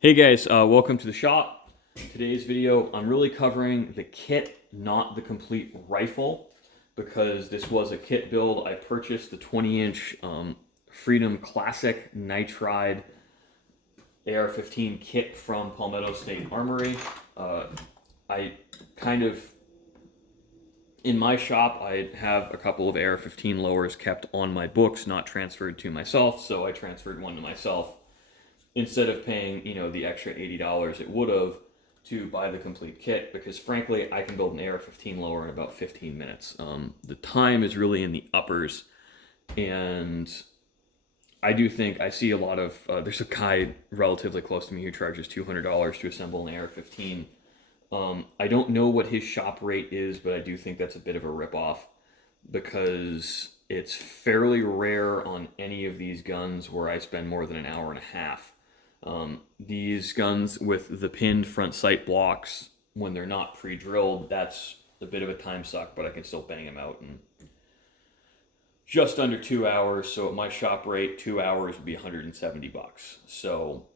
Hey guys, welcome to the shop. Today's video, I'm really covering the kit, not the complete rifle, because this was a kit build. I purchased the 20-inch Freedom Classic Nitride AR15 kit from Palmetto State Armory. I kind of, in my shop, I have a couple of AR15 lowers kept on my books, not transferred to myself, so I transferred one to myself instead of paying, the extra $80 it would have to buy the complete kit, because frankly, I can build an AR-15 lower in about 15 minutes. The time is really in the uppers, and I do think I see a lot of, there's a guy relatively close to me who charges $200 to assemble an AR-15. I don't know what his shop rate is, but I do think that's a bit of a ripoff, because it's fairly rare on any of these guns where I spend more than an hour and a half. These guns with the pinned front sight blocks, when they're not pre-drilled, that's a bit of a time suck, but I can still bang them out in just under 2 hours. So at my shop rate, 2 hours would be 170 bucks. So,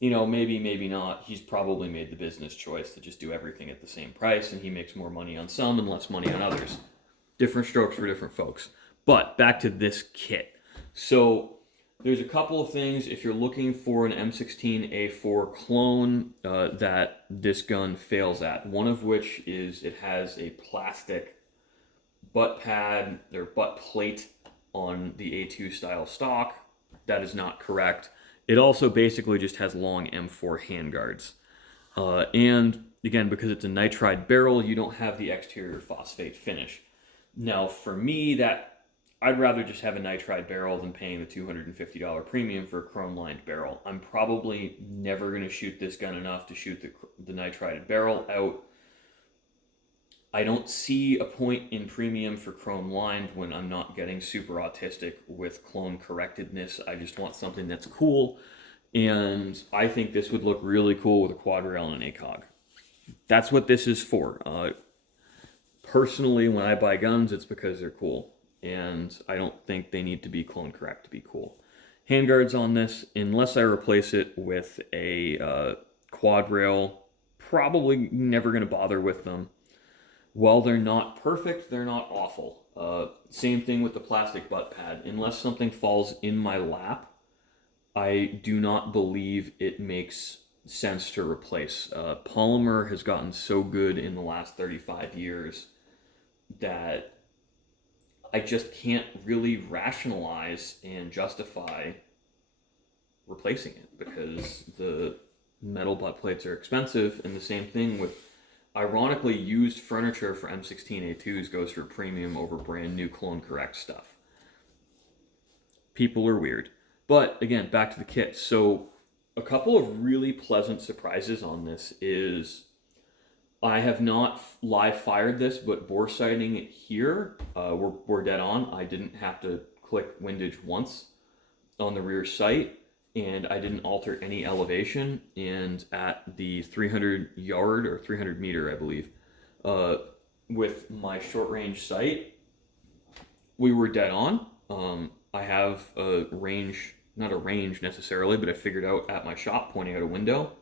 maybe not. He's probably made the business choice to just do everything at the same price, and he makes more money on some and less money on others. Different strokes for different folks. But back to this kit. So there's a couple of things if you're looking for an M16A4 clone that this gun fails at. One of which is it has a plastic butt pad or butt plate on the A2 style stock. That is not correct. It also basically just has long M4 handguards. And again, because it's a nitride barrel, you don't have the exterior phosphate finish. Now, for me, I'd rather just have a nitride barrel than paying the $250 premium for a chrome-lined barrel. I'm probably never going to shoot this gun enough to shoot the nitride barrel out. I don't see a point in premium for chrome-lined when I'm not getting super autistic with clone correctedness. I just want something that's cool, and I think this would look really cool with a quad rail and an ACOG. That's what this is for. Personally, when I buy guns, it's because they're cool, and I don't think they need to be clone correct to be cool. Handguards on this, unless I replace it with a quad rail, probably never going to bother with them. While they're not perfect, they're not awful. Same thing with the plastic butt pad. Unless something falls in my lap, I do not believe it makes sense to replace. Polymer has gotten so good in the last 35 years that I just can't really rationalize and justify replacing it, because the metal butt plates are expensive, and the same thing with, ironically, used furniture for M16A2s goes for premium over brand new clone correct stuff. People are weird. But again, back to the kit. So a couple of really pleasant surprises on this is I have not live fired this, but bore sighting it here, we're dead on. I didn't have to click windage once on the rear sight, and I didn't alter any elevation. And at the 300 yard or 300 meter, I believe, with my short range sight, we were dead on. I have a range, not a range necessarily, but I figured out at my shop, pointing out a window,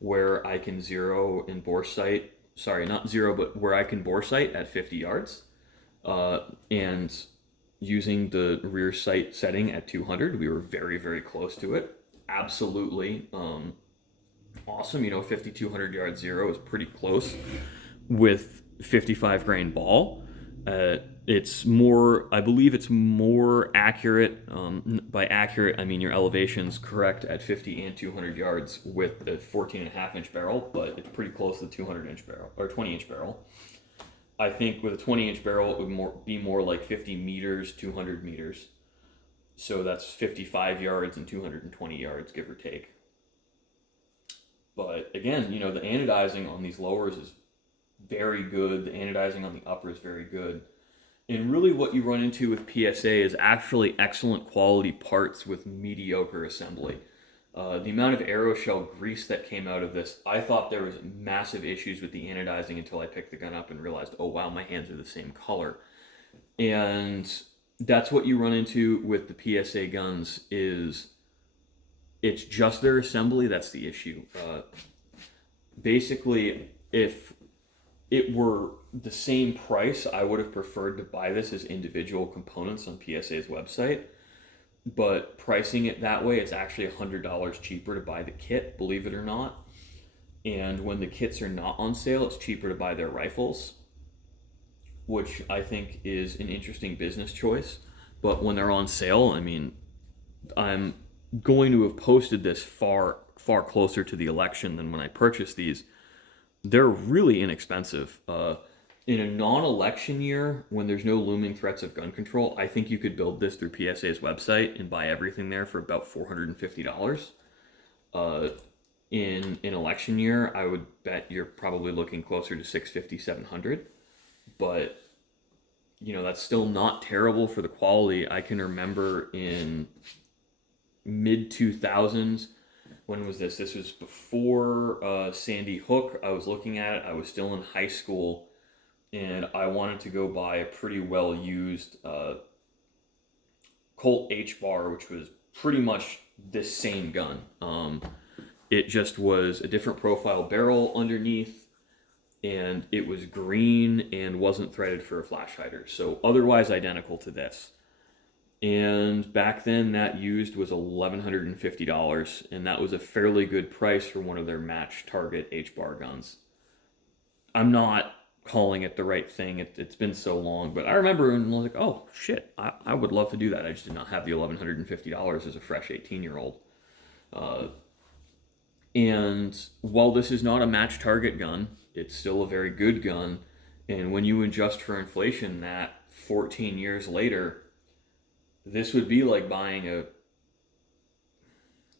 where I can zero and bore sight, sorry, not zero, but where I can bore sight at 50 yards. And using the rear sight setting at 200, we were very, very close to it. Absolutely awesome. 5,200 yard zero is pretty close with 55 grain ball. It's more, I believe it's more accurate. By accurate, I mean your elevation's correct at 50 and 200 yards with a 14.5-inch barrel, but it's pretty close to the 200-inch barrel or 20-inch barrel. I think with a 20-inch barrel, it would be more like 50 meters, 200 meters. So that's 55 yards and 220 yards, give or take. But again, the anodizing on these lowers is very good. The anodizing on the upper is very good. And really what you run into with PSA is actually excellent quality parts with mediocre assembly. The amount of aeroshell grease that came out of this, I thought there was massive issues with the anodizing until I picked the gun up and realized, oh wow, my hands are the same color. And that's what you run into with the PSA guns is it's just their assembly that's the issue. Basically, if it were the same price, I would have preferred to buy this as individual components on PSA's website. But pricing it that way, it's actually $100 cheaper to buy the kit, believe it or not. And when the kits are not on sale, it's cheaper to buy their rifles, which I think is an interesting business choice. But when they're on sale, I mean, I'm going to have posted this far closer to the election than when I purchased these. They're really inexpensive. In a non-election year, when there's no looming threats of gun control, I think you could build this through PSA's website and buy everything there for about $450. In an election year, I would bet you're probably looking closer to $650, $700. But, that's still not terrible for the quality. I can remember in mid-2000s, when was this? This was before Sandy Hook. I was looking at it. I was still in high school, and I wanted to go buy a pretty well-used Colt H-bar, which was pretty much this same gun. It just was a different profile barrel underneath, and it was green and wasn't threaded for a flash hider. So otherwise identical to this. And back then, that used was $1,150, and that was a fairly good price for one of their match target H-bar guns. I'm not calling it the right thing. It's been so long, but I remember and was like, oh shit, I would love to do that. I just did not have the $1,150 as a fresh 18-year-old. And while this is not a match target gun, it's still a very good gun. And when you adjust for inflation, that 14 years later, this would be like buying a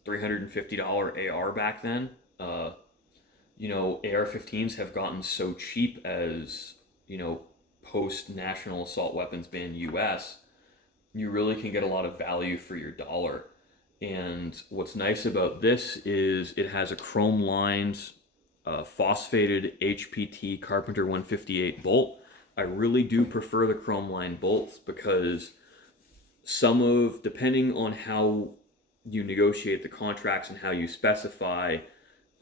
$350 AR back then. AR-15s have gotten so cheap as, post-national assault weapons ban US, you really can get a lot of value for your dollar. And what's nice about this is it has a chrome-lined, phosphated HPT Carpenter 158 bolt. I really do prefer the chrome-lined bolts because depending on how you negotiate the contracts and how you specify,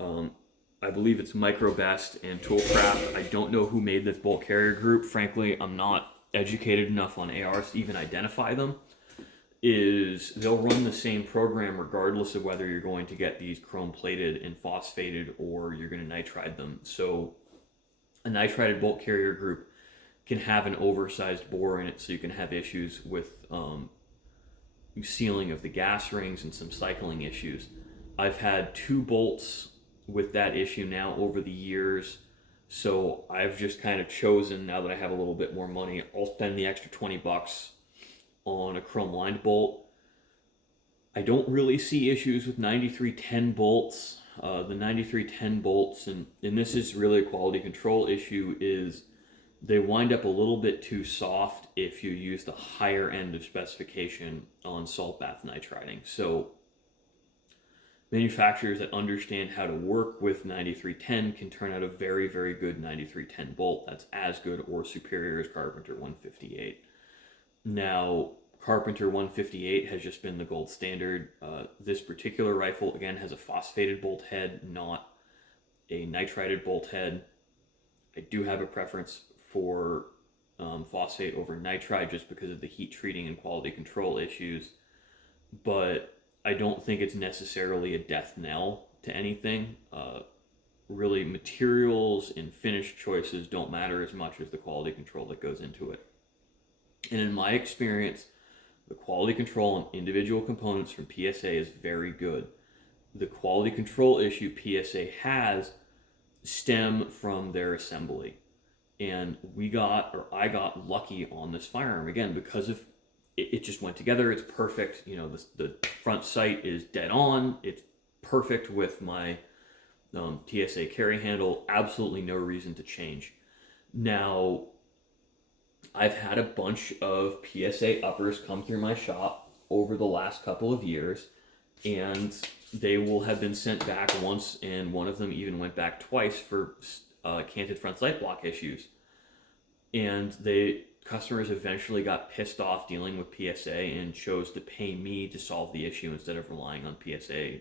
I believe it's Microbest and Toolcraft. I don't know who made this bolt carrier group. Frankly, I'm not educated enough on ARs to even identify them. They'll run the same program regardless of whether you're going to get these chrome plated and phosphated or you're going to nitride them. So a nitrided bolt carrier group can have an oversized bore in it, so you can have issues with sealing of the gas rings and some cycling issues. I've had 2 bolts with that issue now over the years, so I've just kind of chosen, now that I have a little bit more money, I'll spend the extra $20 on a chrome lined bolt. I don't really see issues with 9310 bolts. The 9310 bolts, and this is really a quality control issue, is they wind up a little bit too soft if you use the higher end of specification on salt bath nitriding. So manufacturers that understand how to work with 9310 can turn out a very, very good 9310 bolt that's as good or superior as Carpenter 158. Now, Carpenter 158 has just been the gold standard. This particular rifle, again, has a phosphated bolt head, not a nitrided bolt head. I do have a preference for phosphate over nitride just because of the heat treating and quality control issues, but I don't think it's necessarily a death knell to anything. Really, materials and finish choices don't matter as much as the quality control that goes into it. And in my experience, the quality control on individual components from PSA is very good. The quality control issue PSA has stem from their assembly. And I got lucky on this firearm, again, because of it just went together. It's perfect. The front sight is dead on. It's perfect with my TSA carry handle. Absolutely no reason to change. Now, I've had a bunch of PSA uppers come through my shop over the last couple of years, and they will have been sent back once, and one of them even went back twice for canted front sight block issues. And customers eventually got pissed off dealing with PSA and chose to pay me to solve the issue instead of relying on PSA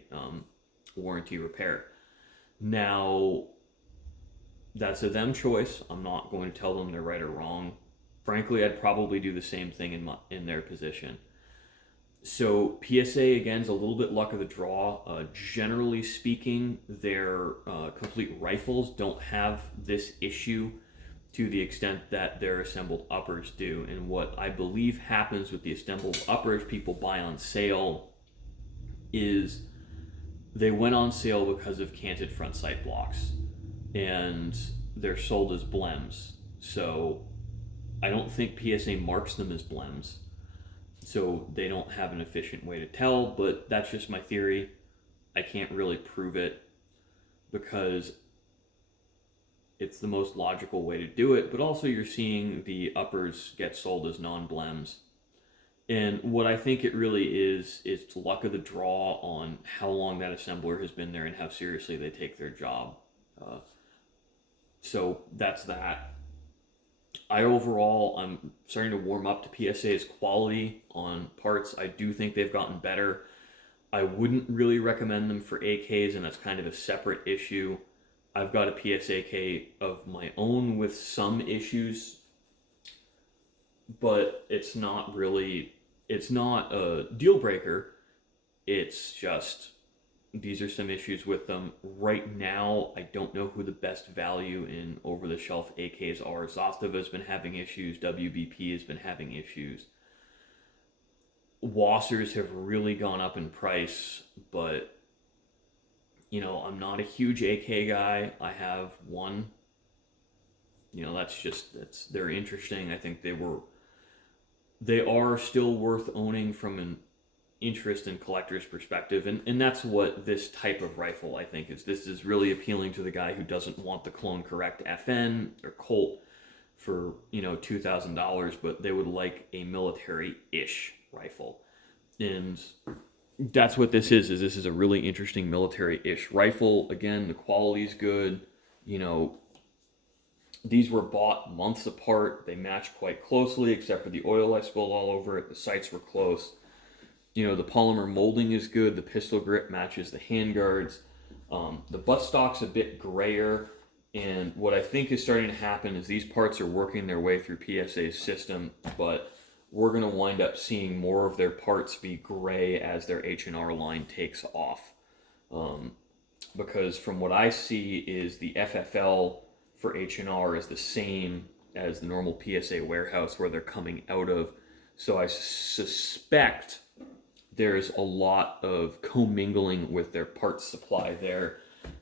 warranty repair. Now, that's a them choice. I'm not going to tell them they're right or wrong. Frankly, I'd probably do the same thing in their position. So PSA again is a little bit luck of the draw. Generally speaking, their complete rifles don't have this issue to the extent that their assembled uppers do. And what I believe happens with the assembled uppers people buy on sale is they went on sale because of canted front sight blocks, and they're sold as blems. So I don't think PSA marks them as blems, so they don't have an efficient way to tell, but that's just my theory. I can't really prove it because it's the most logical way to do it, but also you're seeing the uppers get sold as non-blems. And what I think it really is luck of the draw on how long that assembler has been there and how seriously they take their job. So that's that. I'm starting to warm up to PSA's quality on parts. I do think they've gotten better. I wouldn't really recommend them for AKs, and that's kind of a separate issue. I've got a PSAK of my own with some issues, but it's not a deal breaker. It's just, these are some issues with them. Right now, I don't know who the best value in over-the-shelf AKs are. Zastava has been having issues. WBP has been having issues. Wassers have really gone up in price, but I'm not a huge AK guy. I have one. They're interesting. I think they are still worth owning from an interest and collector's perspective, and that's what this type of rifle I think is. This is really appealing to the guy who doesn't want the Clone Correct FN or Colt for $2,000, but they would like a military-ish rifle, and that's what this is. This is a really interesting military-ish rifle. Again, the quality's good. These were bought months apart. They match quite closely, except for the oil I spilled all over it. The sights were close. The polymer molding is good. The pistol grip matches the handguards. The buttstock's a bit grayer. And what I think is starting to happen is these parts are working their way through PSA's system, but we're going to wind up seeing more of their parts be gray as their H&R line takes off. Because from what I see is the FFL for H&R is the same as the normal PSA warehouse where they're coming out of. So I suspect there's a lot of commingling with their parts supply there.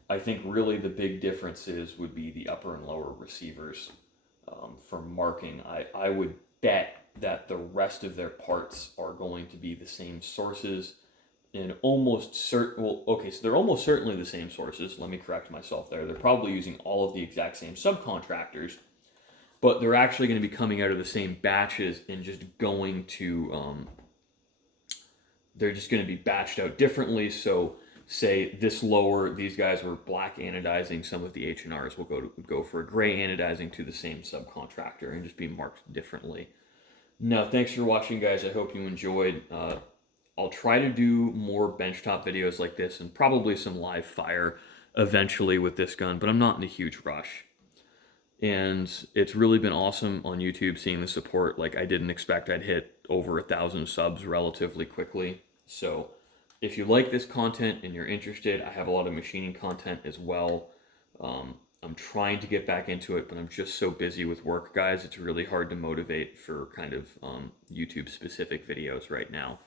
I think really the big differences would be the upper and lower receivers for marking. I would bet that the rest of their parts are going to be the same sources, and so they're almost certainly the same sources. Let me correct myself there. They're probably using all of the exact same subcontractors, but they're actually going to be coming out of the same batches and just going to they're just going to be batched out differently. So say this lower, these guys were black anodizing, some of the H&Rs will go for a gray anodizing to the same subcontractor and just be marked differently. Now, thanks for watching, guys. I hope you enjoyed. I'll try to do more benchtop videos like this and probably some live fire eventually with this gun, but I'm not in a huge rush. And it's really been awesome on YouTube seeing the support. Like, I didn't expect I'd hit over 1,000 subs relatively quickly. So if you like this content and you're interested, I have a lot of machining content as well. I'm trying to get back into it, but I'm just so busy with work, guys. It's really hard to motivate for kind of YouTube specific videos right now.